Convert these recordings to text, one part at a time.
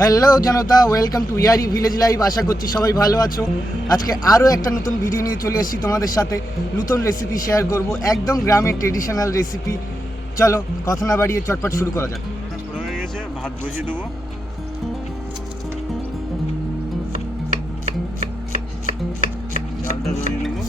Hello জনতা, welcome to Yaari village live. আশা করছি সবাই ভালো আছো। আজকে আরও একটা নতুন ভিডিও নিয়ে চলে এসেছি তোমাদের সাথে। নতুন রেসিপি শেয়ার করব, একদম গ্রামের ট্রেডিশনাল রেসিপি। চলো কথা না বাড়িয়ে চটপট শুরু করা যাক। হয়ে গেছে, ভাত বসিয়ে দেবো। চালটা ধরিয়ে নেবো।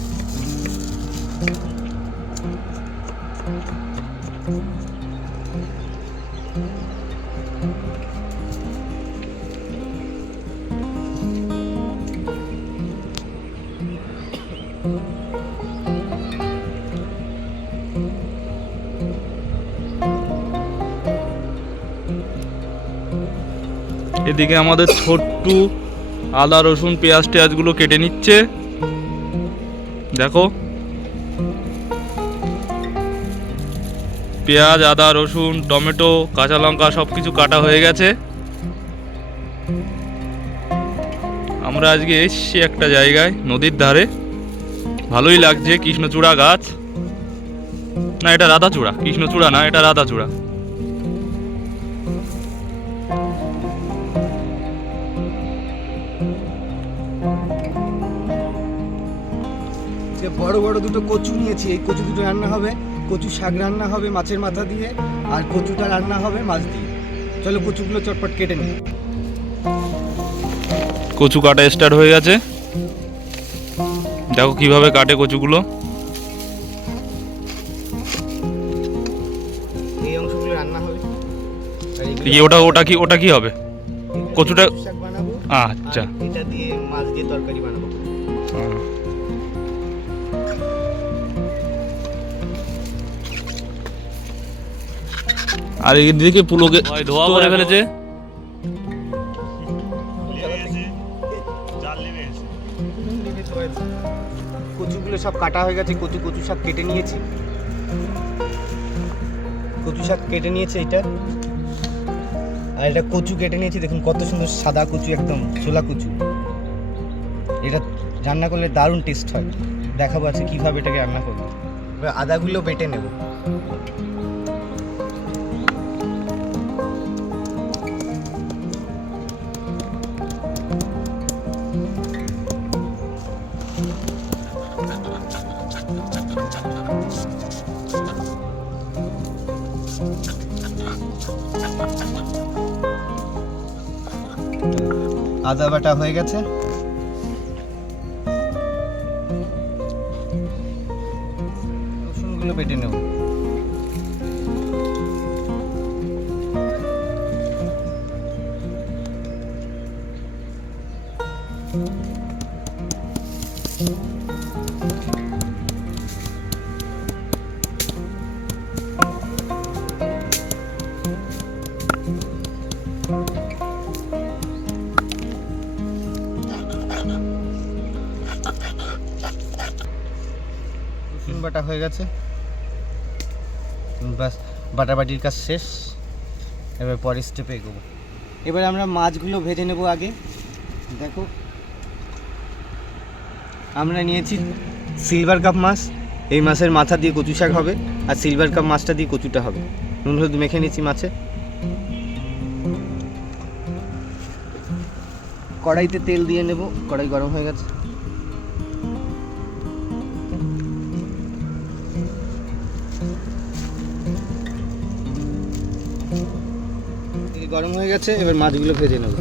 এদিকে আমাদের ছোট্টু আদা রসুন পেঁয়াজ টেয়াজগুলো কেটে নিচ্ছে। দেখো, পেঁয়াজ আদা রসুন টমেটো কাঁচা লঙ্কা সব কিছু কাটা হয়ে গেছে। আমরা আজকে এসছি একটা জায়গায় নদীর ধারে, ভালোই লাগছে। কৃষ্ণচূড়া গাছ, না এটা রাধাচূড়া, কৃষ্ণচূড়া না এটা রাধাচূড়া। বড় বড় দুটো কচু নিয়েছি, এই কচু দুটো রান্না হবে। কচু শাক রান্না হবে মাছের মাথা দিয়ে, আর কচুটা রান্না হবে মাছ দিয়ে। চলো কচুগুলো চটপট কেটে নিই। কচু কাটা স্টার্ট হয়ে গেছে। দেখো কিভাবে কাটে কচুগুলো। এই অংশগুলো রান্না হবে। ওটা কি হবে? কচুটা শাক বানাবো। আচ্ছা, এটা দিয়ে মাছ দিয়ে তরকারি বানাবো। আর এদিকে পুলোকে ধোয়া করে ফেলেছে। কচুগুলো সব কাটা হয়ে গেছে। কচু শাক কেটে নিয়েছি। কচু শাক কেটে নিয়েছে এটা, আর এটা কচু কেটে নিয়েছি। দেখুন কত সুন্দর সাদা কচু, একদম ছোলা কচু। এটা রান্না করলে দারুণ টেস্ট হয়। দেখাবো আছে কীভাবে এটাকে রান্না করবো। এবার আদাগুলো বেটে নেব। আদা বাটা হয়ে গেছে। রসুনগুলো বেটে নেব। রসুন বাটা হয়ে গেছে, বাস বাটাবাটির কাজ শেষ। এবার পরের স্টেপে এগোবো। এবার আমরা মাছগুলো ভেজে নেব আগে। দেখো, আমরা নিয়েছি সিলভার কাপ মাছ। এই মাছের মাথা দিয়ে কচু শাক হবে, আর সিলভার কাপ মাছটা দিয়ে কচুটা হবে। নুন হলুদ মেখে নিয়েছি মাছে। কড়াইতে তেল দিয়ে নেব। কড়াই গরম হয়ে গেছে। গরম হয়ে গেছে, এবার মাছগুলো ভেজে নেব।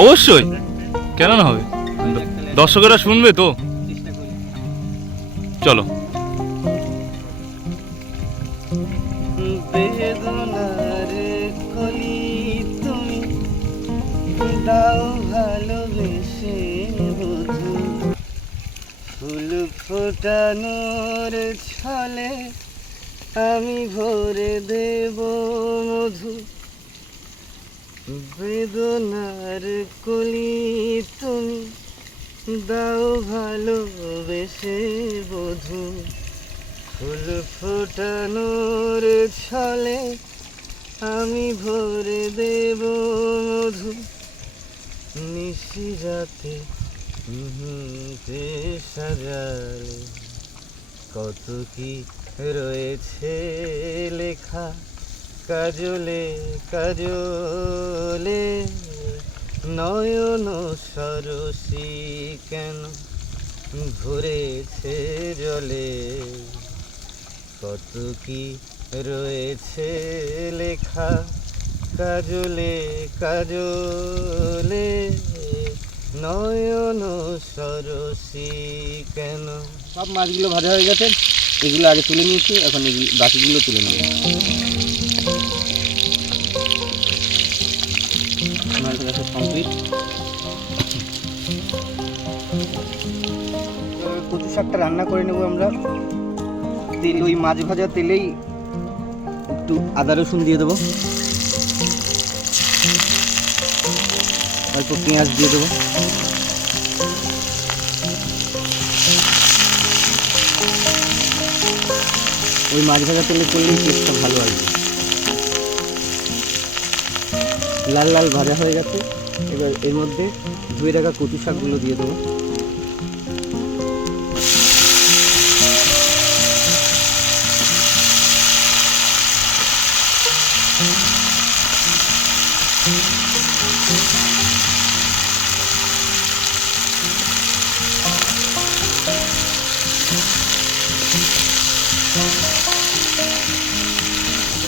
অবশ্যই, কেন না হবে? দর্শকেরা শুনবে তো। চলো। বেদনার কলি তুমি দাও ভালোবেসে বধু, ফুল ফোটানোর ছলে আমি ভরে দেব মধু। বেদনার কলি তুমি দাও ভালোবেসে বধূ, ফুল ফোটানোর ছলে আমি ভরে দেব মধু, নিশি রাতে সাজালে কত কি রয়েছে লেখা, কাজলে কাজলে নয়ন সরসী কেন ভরেছে জলে, কত কি রয়েছে লেখা, কাজলে কাজলে নয়ন সরসী কেন। সব মাছগুলো ভাজা হয়ে গেছে, এগুলো আগে তুলে নিয়েছি, এখন এগুলো বাকিগুলো তুলে নেব। মাছটা সব কমপ্লিট। কচু শাকটা রান্না করে নেব আমরা। তেল, ওই মাছ ভাজা তেলেই একটু আদা রসুন দিয়ে দেবো, অল্প পেঁয়াজ দিয়ে দেবো, ওই মাছ ভাজা তেলে করলেই টেস্টটা ভালো আসবে। লাল লাল ভাজা হয়ে গেছে, এবার এর মধ্যে ধুয়ে রাখা কচু শাকগুলো দিয়ে দেবো।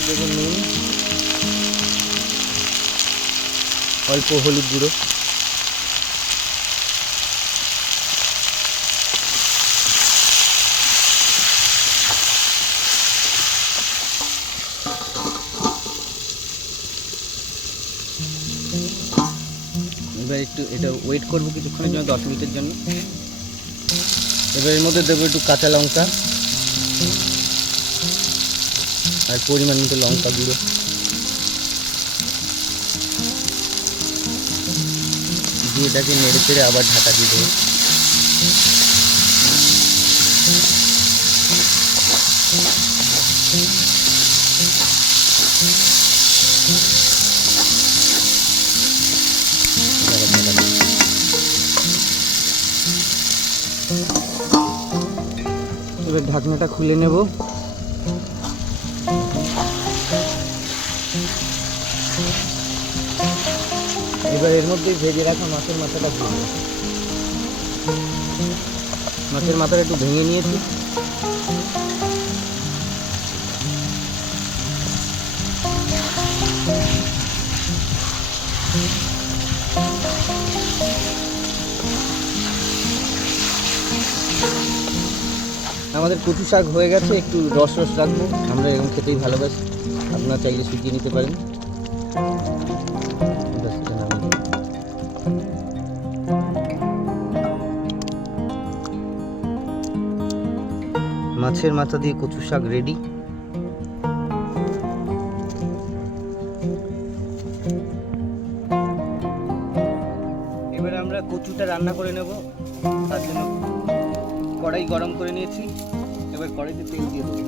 দেবো নুন, অল্প হলুদ গুঁড়ো, এবার একটু এটা ওয়েট করবো কিছুক্ষণের জন্য, 10 মিনিটের জন্য। এবার এর মধ্যে দেবো একটু কাঁচা লঙ্কা আর পরিমাণ মতো লঙ্কা গুঁড়ো, দিয়ে এটাকে নেড়ে চেড়ে আবার ঢাকা দিয়ে দেবো। এবার ঢাকনাটা খুলে নেব। এবার এর মধ্যে ভেজে রাখা মাছের মাথাটা দিয়ে দেব। মাছের মাথাটা একটু ভেঙে নিয়েছি, আমাদের কচু শাক হয়ে গেছে, একটু রস রস রাখবো, আমরা এরকম খেতেই ভালোবাসি, আপনারা চাইলে শুকিয়ে নিতে পারেন। মাছের মাথা দিয়ে কচু শাক রেডি। এবারে আমরা কচুটা রান্না করে নেব, তার জন্য কড়াই গরম করে নিয়েছি, এবার কড়াইতে তেল দিয়ে দেবো।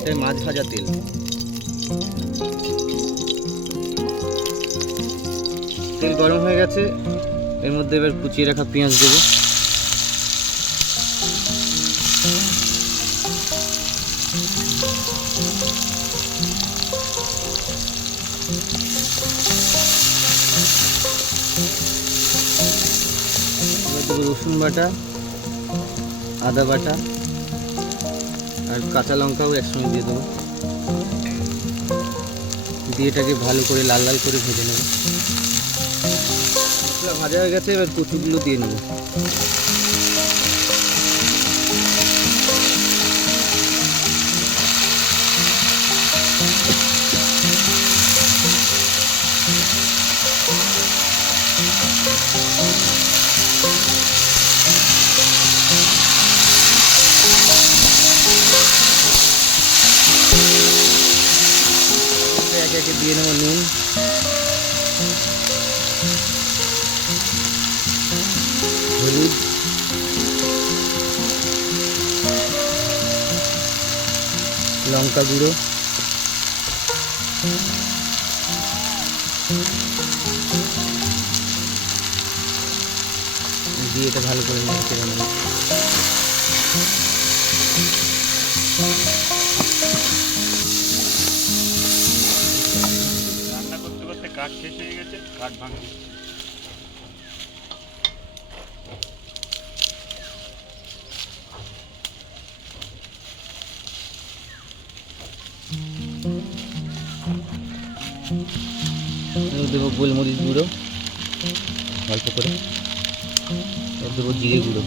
এটা মাছ ভাজা তেল, তেল গরম হয়ে গেছে, এর মধ্যে এবার কুচিয়ে রাখা পেঁয়াজ দেবো। রসুন বাটা, আদা বাটা আর কাঁচা লঙ্কাও একসঙ্গে দিয়ে দেবো, দিয়ে এটাকে ভালো করে লাল লাল করে ভেজে নেব। ভাজা হয়ে গেছে, এবার কচুগুলো দিয়ে নেব। একে একে দিয়ে নেব নুন, লঙ্কা গুঁড়ো, দিয়ে এটা ভালো করে মেখে নেব। রান্না করতে করতে কাঠ শেষ হয়ে গেছে, কাঠ ভাঙছি। দেবো গোলমরিচ গুঁড়ো অল্প করে, দেবো জিরে গুঁড়ো,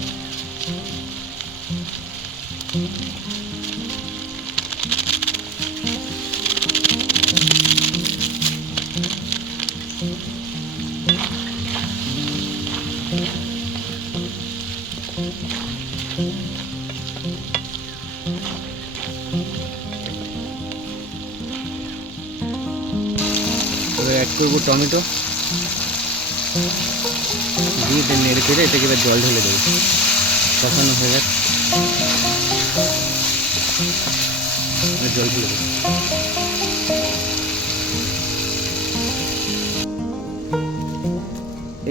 এবার অ্যাড করবো টমেটো, দিয়ে এটা নেড়ে চেড়ে এটাকে এবার জল ঢেলে দেবো। কষানো হয়ে গেছে, জল ঢেলে দেবো।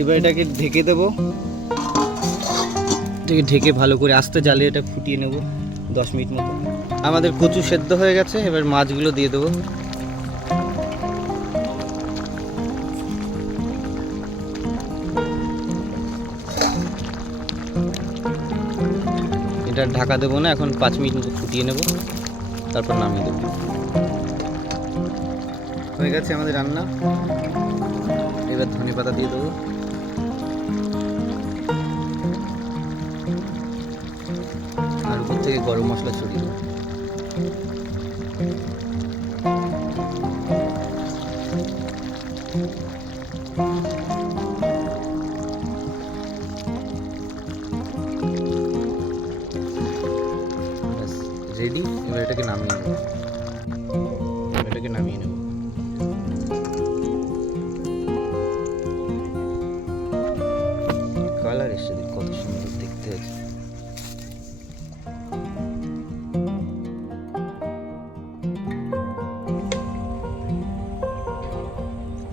এবার এটাকে ঢেকে দেবো, এটাকে ঢেকে ভালো করে আস্তে জালে এটা ফুটিয়ে নেব 10 মিনিট মতো। আমাদের কচু সেদ্ধ হয়ে গেছে, এবার মাছগুলো দিয়ে দেবো। এটা ঢাকা দেবো না, এখন 5 মিনিট মতো ফুটিয়ে নেব, তারপর নামিয়ে দেবো। হয়ে গেছে আমাদের রান্না। এবার ধনেপাতা দিয়ে দেবো, আর উপর থেকে গরম মশলা ছড়িয়ে দেবো। রেডি। এবার এটাকে নামিয়ে নেব, এটাকে নামিয়ে নেব। কালার এসে কত সুন্দর দেখতে হয়েছে।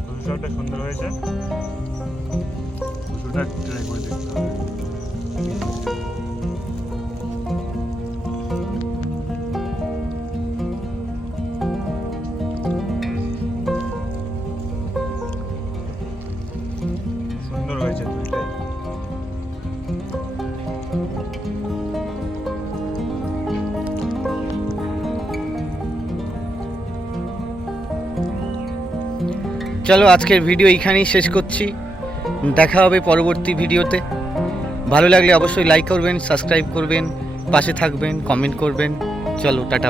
কচুটা সুন্দর হয়েছে, কচুটা ট্রাই করে দেখতে হবে। সুন্দর হয়েছে দুইটাই। চলো আজকের ভিডিও এইখানেই শেষ করছি, দেখা হবে পরবর্তী ভিডিওতে। ভালো লাগলে অবশ্যই লাইক করবেন, সাবস্ক্রাইব করবেন, পাশে থাকবেন, কমেন্ট করবেন। চলো টাটা।